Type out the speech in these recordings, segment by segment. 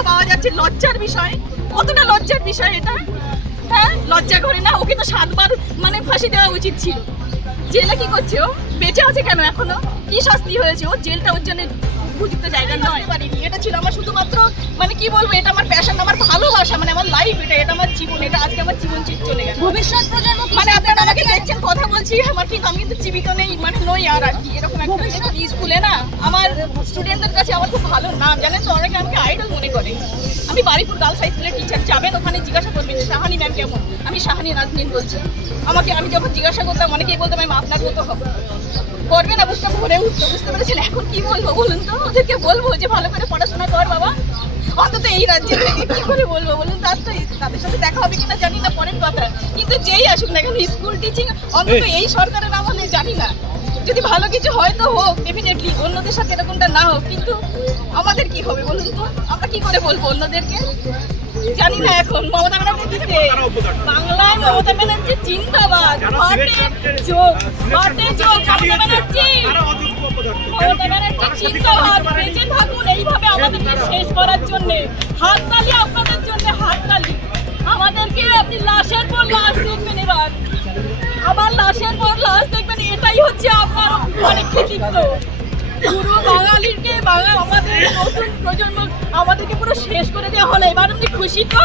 কথা পাওয়া যাচ্ছে লজ্জার বিষয়। কতটা লজ্জার বিষয় এটা? হ্যাঁ লজ্জা করে না? ওকে তো সাতবার মানে ফাঁসি দেওয়া উচিত ছিল। জেলে কি করছে ও? বেঁচে আছে কেন এখনও? কি শাস্তি হয়েছে ও জেলটা ওর জন্য উপযুক্ত জায়গা নয়। পারিনি এটা ছিল আমার শুধুমাত্র মানে কি বলব এটা আমার প্যাশন আমার ভালোবাসা মানে আমার লাইফ এটা এটা আমার জীবন এটা আজকে আমার জীবন চলে গেছে। ভবিষ্যৎ প্রজন্ম কথা বলছি আমার কিন্তু আমি কিন্তু জীবিত নেই মানে নই আর আর কি এরকম একটা দেখুন স্কুলে না আমার স্টুডেন্টদের কাছে আমার খুব ভালো নাম। জানেন তো অনেকে আমাকে আইডল মনে করে। আমি বারিপুর গার্লস হাই স্কুলের টিচার যাবেন ওখানে জিজ্ঞাসা করবেন শাহানি ম্যাম কেমন? আমি শাহানি নাজনীন বলছি। আমাকে আমি যখন জিজ্ঞাসা করতাম অনেকেই বলতাম আমি আপনার মতো হব। করবে না বুঝতে ভরে উঠতো বুঝতে পেরেছেন? এখন কি বলব বলুন তো? ওদেরকে বলব যে ভালো করে পড়াশোনা কর বাবা। অন্তত এই রাজ্যে। কি করে বলব বলুন? তার তো তাদের সাথে দেখা হবে কিনা জানি না পরের কথা। কিন্তু যেই আসুক না কেন স্কুল টিচিং অন্তত এই। সরকারের আমলে জানি না। যদি ভালো কিছু হয় তো হোক ডেফিনেটলি অন্যদের সাথে এরকমটা না হোক কিন্তু আমাদের কি হবে বলুন তো? আমরা কি করে বলব অন্যদেরকে? জানি না এখন। মমতা ব্যানার্জিকে বাংলায় মমতা ব্যানার্জি জিন্দাবাদ। ঘটে যোগ ঘটে যোগ মমতা ব্যানার্জি। মমতা ব্যানার্জি জিন্দাবাদ। বেঁচে থাকুন এইভাবে আমাদেরকে শেষ করার জন্য। হাততালি আপনাদের জন্য হাততালি। আমাদেরকে আপনি লাশের পর লাশ দেখবেন এবার। আবার লাশের পর লাশ দেখবেন এটাই হচ্ছে আপনার অনেক কৃতিত্ব। পুরো বাঙালিকে বাঙাল আমাদের নতুন প্রজন্ম আমাদেরকে পুরো শেষ করে দেওয়া হলো। এবার আপনি খুশি তো?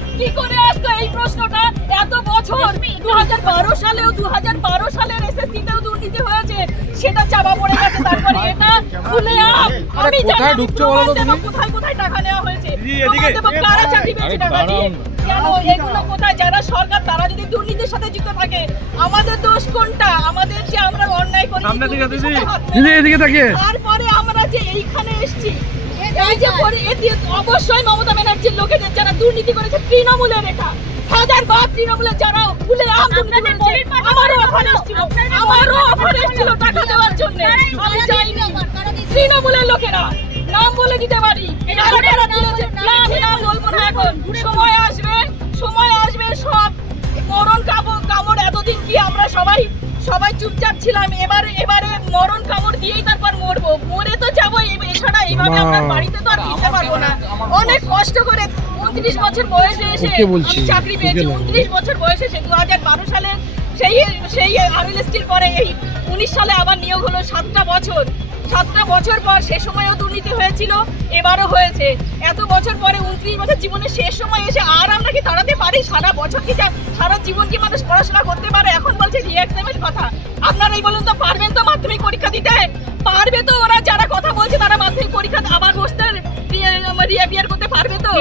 কি করে আসতো এই প্রশ্নটা? এত বছর দু হাজার বারো সালেও দু সালের এসএসসিতেও দুর্নীতি হয়েছে সেটা চাপা পড়ে গেছে তারপরে এটা খুলে আপ। আমি জানি ঢুকছো বলো তো কোথায় কোথায় টাকা নেওয়া হয়েছে। এদিকে। কারা চাকরি পেয়েছে টাকা দিয়ে? কেন? এগুলো কোথায়? যারা সরকার তারা যদি দুর্নীতির সাথে যুক্ত থাকে আমাদের দোষ কোনটা? আমাদের যে আমরা অন্যায় করি সামনের দিকে দিদি। এদিকে তাকিয়ে তারপরে আমরা যে এইখানে এসেছি এই যে অবশ্যই মমতা ব্যানার্জির লোকেদের যারা দুর্নীতি করেছে তৃণমূলের এটা। হাজার বার তৃণমূলের যারা ফুলে আম দুর্নীতি করেছে আমারও অফার এসেছিল। আমারও অফার এসেছিল টাকা দেওয়ার জন্য। আমি চাইনি। তৃণমূলের লোকেরা নাম বলে দিতে পারি? না আমি নাম বলব না এখন। সময় আসবে সময় আসবে সব মরণ কামড় কামড় এতদিন কি আমরা সবাই সবাই চুপচাপ ছিলাম এবারে এবারে মরণ কামড় দিয়েই তারপর মরবো। মরে তো যাব এই- এছাড়া এইভাবে আমরা বাড়িতে তো আর ফিরতে পারব না। অনেক কষ্ট করে উনত্রিশ বছর বয়সে এসে চাকরি পেয়েছি। উনত্রিশ বছর বয়সে এসে দু হাজার বারো সালে সেই সেই আরএলএসটির পরে এই উনিশ সালে আবার নিয়োগ হলো সাতটা বছর। সাতটা বছর পর সে সময়ও দুর্নীতি হয়েছিল, এবারও হয়েছে। এত বছর পরে উনত্রিশ বছর জীবনের শেষ সময় এসে আর আমরা কি দাঁড়াতে পারি? সারা বছর কি সারা জীবন কি মানুষ পড়াশোনা করতে পারে? এখন বলছে রিএক্সামের কথা। আপনারাই বলুন তো, পারবেন তো মাধ্যমিক পরীক্ষা দিতে? পারবে তো ওরা, যারা কথা বলছে তারা মাধ্যমিক পরীক্ষা আবার বসতে রিঅ্যাপিয়ার করতে পারবে তো?